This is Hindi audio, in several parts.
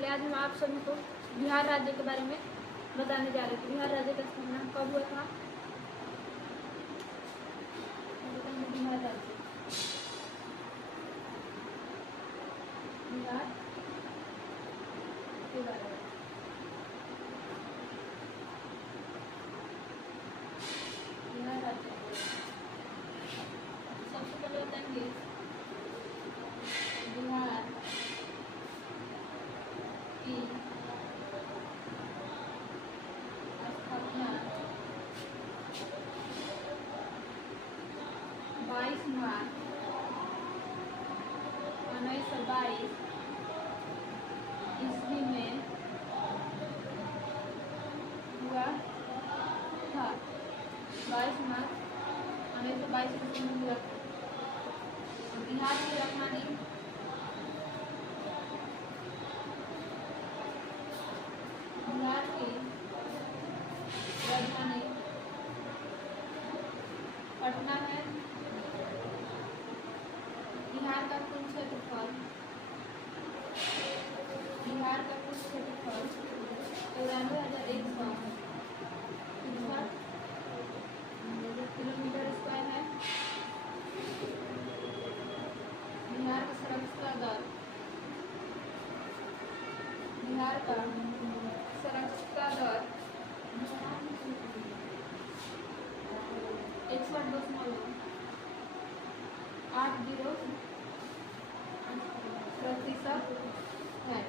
चलिए आज हम आप सभी को बिहार राज्य के बारे में बताने जा रहे थे। बिहार राज्य का स्थापना कब हुआ था? बिहार राज्य, बिहार के बारे में बिहार राज्य सबसे पहले बताएंगे बिहार की स्थापना 22 मार्च 1922 ईस्वी में हुआ था। 22 मार्च 1922 ईस्वी में हुआ था। बिहार की राजधानी बिहार की राजधानी पटना है। बिहार का कुल क्षेत्रफल 94,163 किलोमीटर स्क्वायर है। बिहार का साक्षरता दर 61.80% है।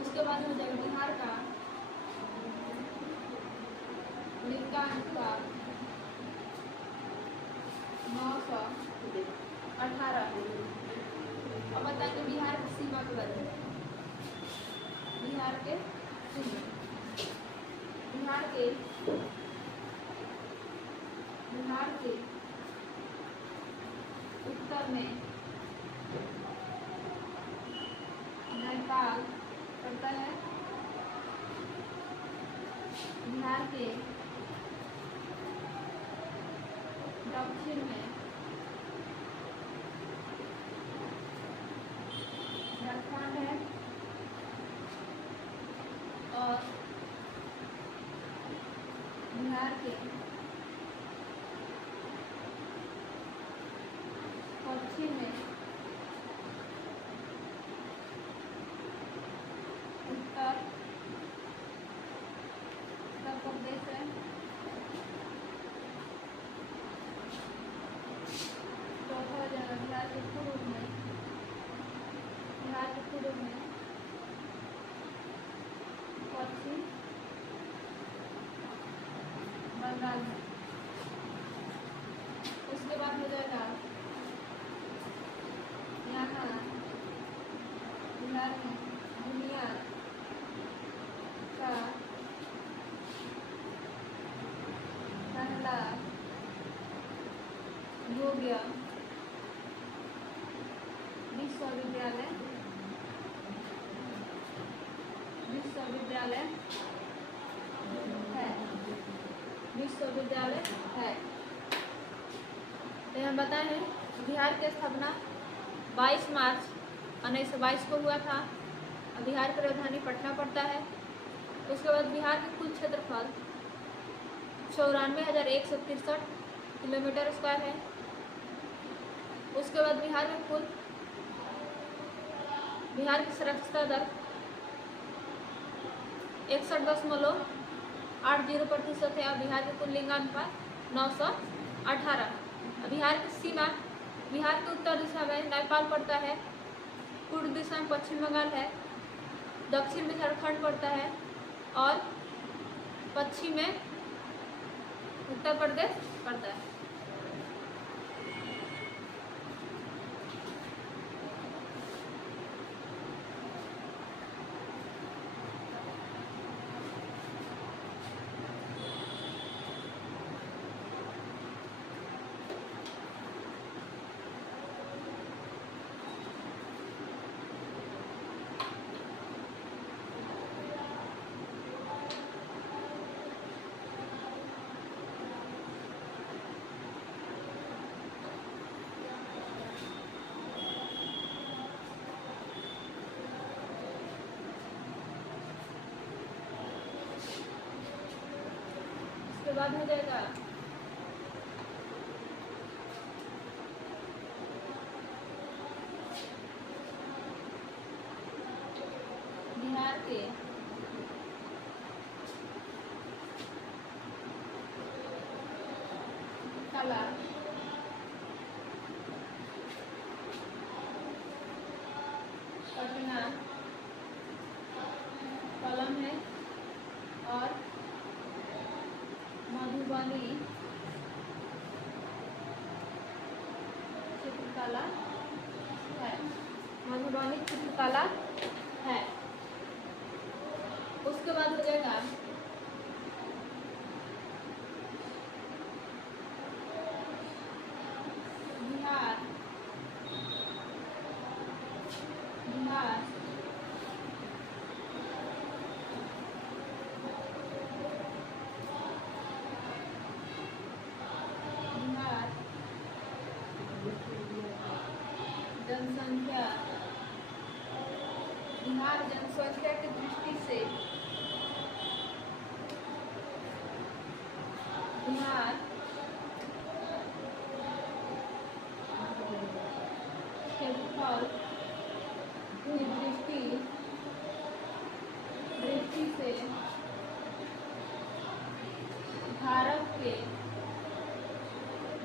उसके बाद हो जाएगा बिहार का लिंगानुपात 918। अब बताएंगे बिहार की सीमा के बारे में। बिहार के सीमा, बिहार के उत्तर में नेपाल पड़ता है। बिहार के दक्षिण में झारखंड है और बिहार के पश्चिम में उत्तर प्रदेश है। चौथा हो जाएगा बिहार के पूर्व में पश्चिम बंगाल है। उसके बाद हो जाएगा यहाँ बिहार में दुनिया का पहला योग्य विश्वविद्यालय है। तो हम बताए हैं बिहार की स्थापना 22 मार्च 1922 को हुआ था। बिहार की राजधानी पटना पड़ता है। उसके बाद बिहार का कुल क्षेत्रफल 94,163 किलोमीटर स्क्वायर है। उसके बाद बिहार की साक्षरता दर 61.80% है और बिहार के कुल लिंगानुपात 918। बिहार की सीमा, बिहार के उत्तर दिशा में नेपाल पड़ता है, पूर्व दिशा में पश्चिम बंगाल है, दक्षिण में झारखंड पड़ता है और पश्चिम में उत्तर प्रदेश पड़ता है। बाद हो जाएगा बिहार के कला पटना कलम है और मधुबनी चित्रकला है। मधुबनी चित्रकला है। उसके बाद हो जाएगा बिहार बिहार बिहार जनसंख्या बिहार जनसंख्या की दृष्टि से बिहार क्षेत्रफल की दृष्टि से भारत के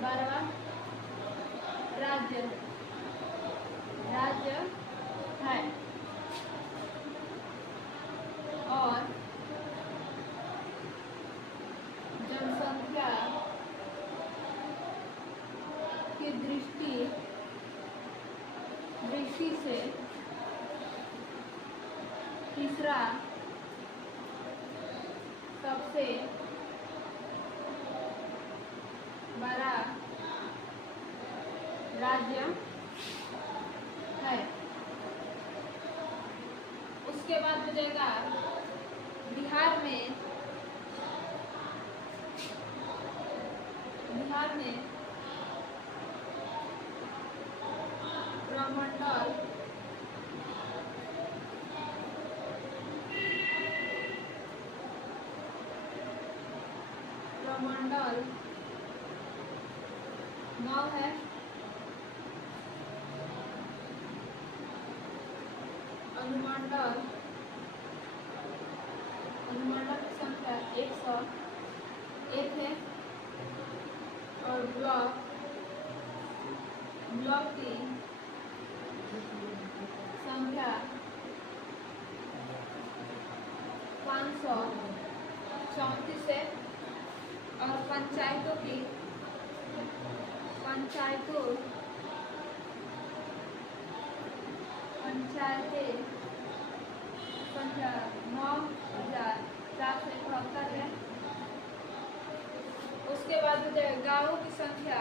12वां राज्य है और जनसंख्या की दृष्टि से तीसरा सबसे बड़ा राज्य है। उसके बाद हो जाएगा बिहार में प्रमंडल 9 है। अनुमंडल की संख्या 101 है और ब्लॉक की संख्या 534 है और पंचायतें संख्या 9,471 है। उसके बाद हो जाए गाँवों की संख्या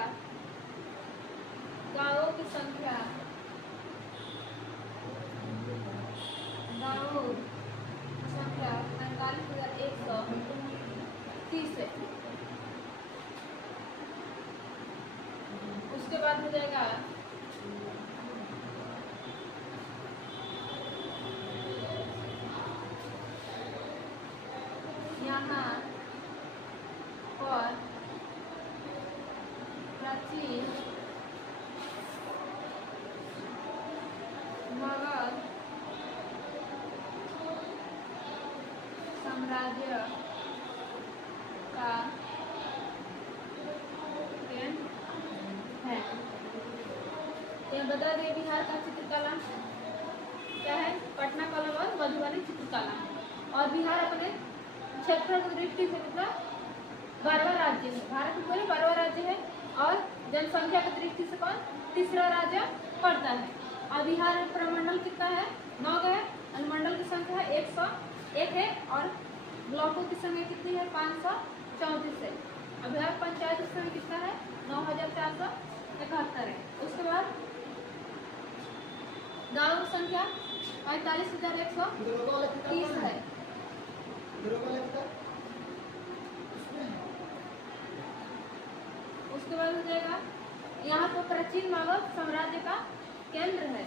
45,130 है। उसके बाद हो जाएगा यहाँ पर प्राचीन मगध साम्राज्य का केंद्र है। ये बता दें बिहार का चित्रकला क्या है? पटना कलम और मधुबनी चित्रकला। और बिहार अपने क्षेत्र की दृष्टि से कितना 12वां राज्य है। भारत में पूरे 12वां राज्य है और जनसंख्या की दृष्टि से कौन तीसरा राज्य पड़ता है। और बिहार में प्रमंडल कितना है? 9 है। अनुमंडल की संख्या 101 है और ब्लॉकों की संख्या कितनी है? 534 है। और बिहार पंचायत की संख्या कितना है? 9,471 है। उसके बाद गाँव की संख्या 45,130 है। उसके बाद हो जाएगा यहाँ पर प्राचीन मगध साम्राज्य का केंद्र है।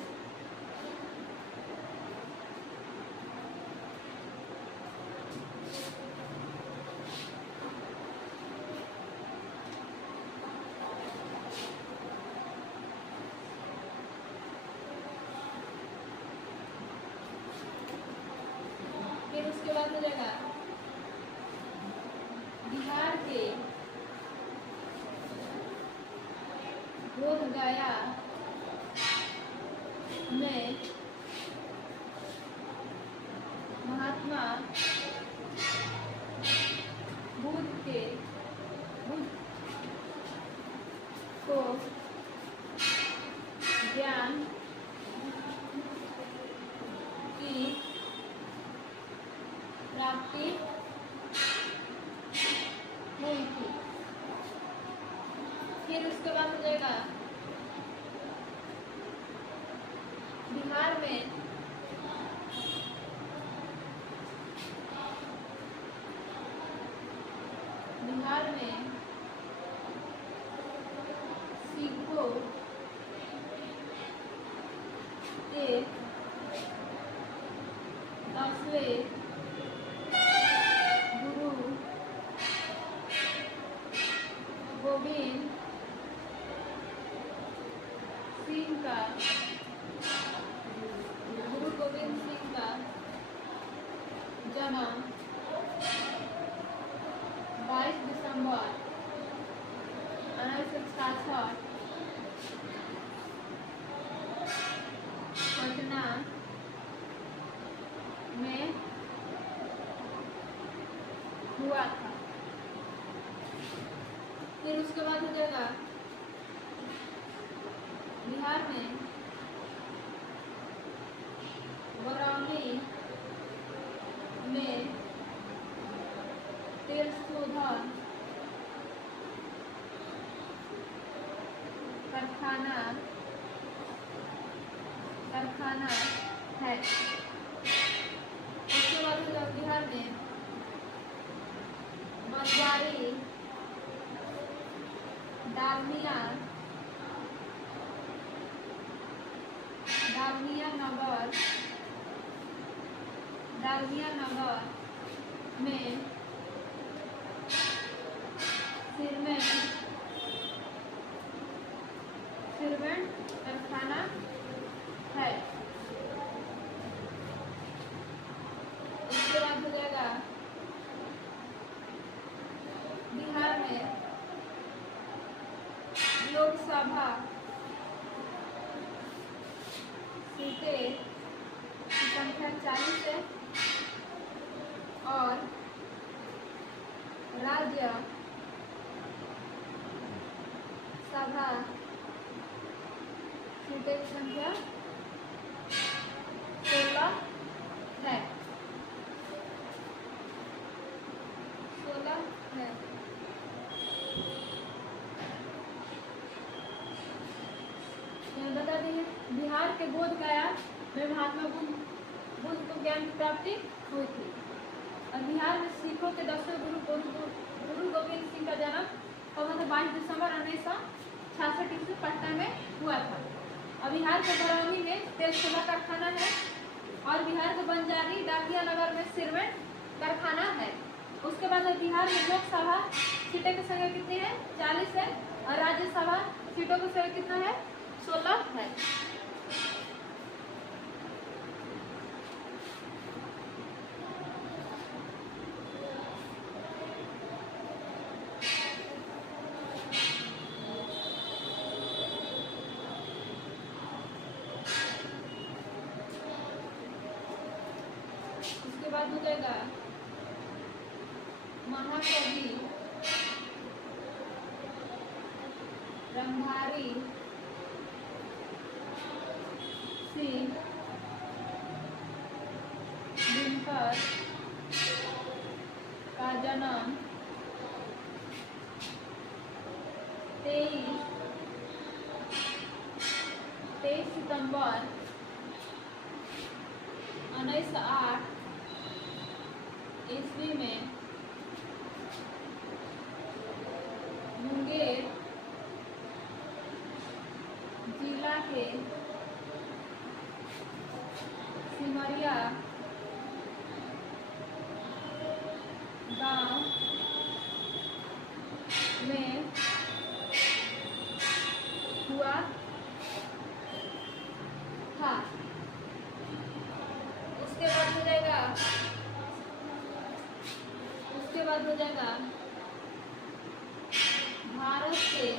फिर उसके बाद हो जाएगा बिहार के बोध गया में महात्मा बुद्ध को ज्ञान की प्राप्ति हुई थी। फिर उसके बाद हो जाएगा बिहार में सिखों के 10वें गुरु गोविंद सिंह का जन्म 22 दिसंबर 1966 पटना में हुआ था। फिर उसके बाद हो जाएगा बिहार में बरौनी में तेल शोधन कारखाना है। उसके बाद हो जाएगा बिहार में बंजारी डालमिया नगर में सीमेंट कारखाना है। उसके बाद हो जाएगा बिहार में लोकसभा सीटें की संख्या 40 है और राज्य सभा सीटें की संख्या 16 है। 16 है। बता देंगे बिहार के बोध गया में महात्मा बुद्ध को ज्ञान की प्राप्ति हुई थी। और बिहार में सिखों के 10वें गुरु गोविंद सिंह का जन्म 22 दिसंबर 1966 ईस्वी पटना में हुआ था। और बिहार के बरौनी में तेल शोधन कारखाना है और बिहार के बंजारी डाकिया नगर में सीमेंट कारखाना है। उसके बाद बिहार में लोकसभा सीटें की संख्या कितनी है? 40 है और राज्यसभा सीटों की संख्या कितना है? 16 है। उसके बाद हो जाएगा महाकवि रणधारी सिंह दिनकर का जन्म 23 सितंबर 1908 ईस्वी में मुंगेर जिला के सिमरिया गांव में हुआ था। उसके बाद हो जाएगा बाद हो जाएगा भारत के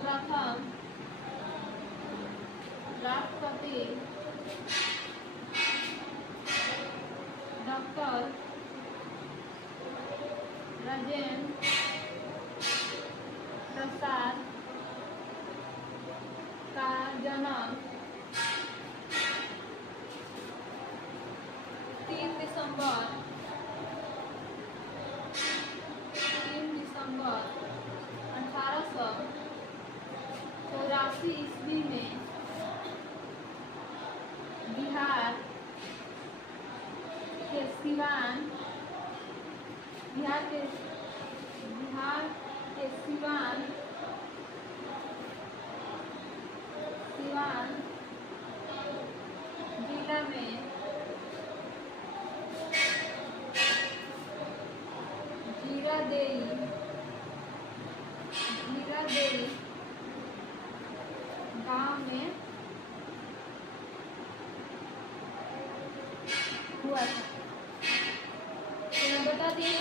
प्रथम राष्ट्रपति डॉक्टर राजेंद्र प्रसाद का जन्म 3 दिसंबर 1884 ईस्वी में बिहार के सिवान जिला में जीरादेई गांव में हुआ था। तो बता दिए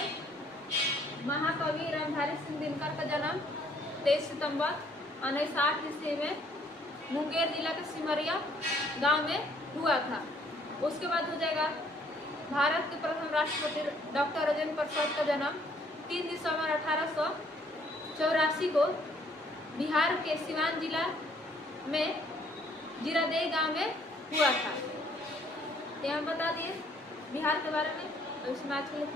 महाकवि रामधारी सिंह दिनकर का जन्म 23 सितंबर 1960 ईस्वी में मुंगेर जिला के सिमरिया गांव में हुआ था। उसके बाद हो जाएगा भारत के प्रथम राष्ट्रपति डॉक्टर राजेंद्र प्रसाद का जन्म 3 दिसंबर 1884 को बिहार के सिवान जिला में जीरादेई गांव में हुआ था। ये हम बता दिए बिहार के बारे में। और इसमें आज के लिए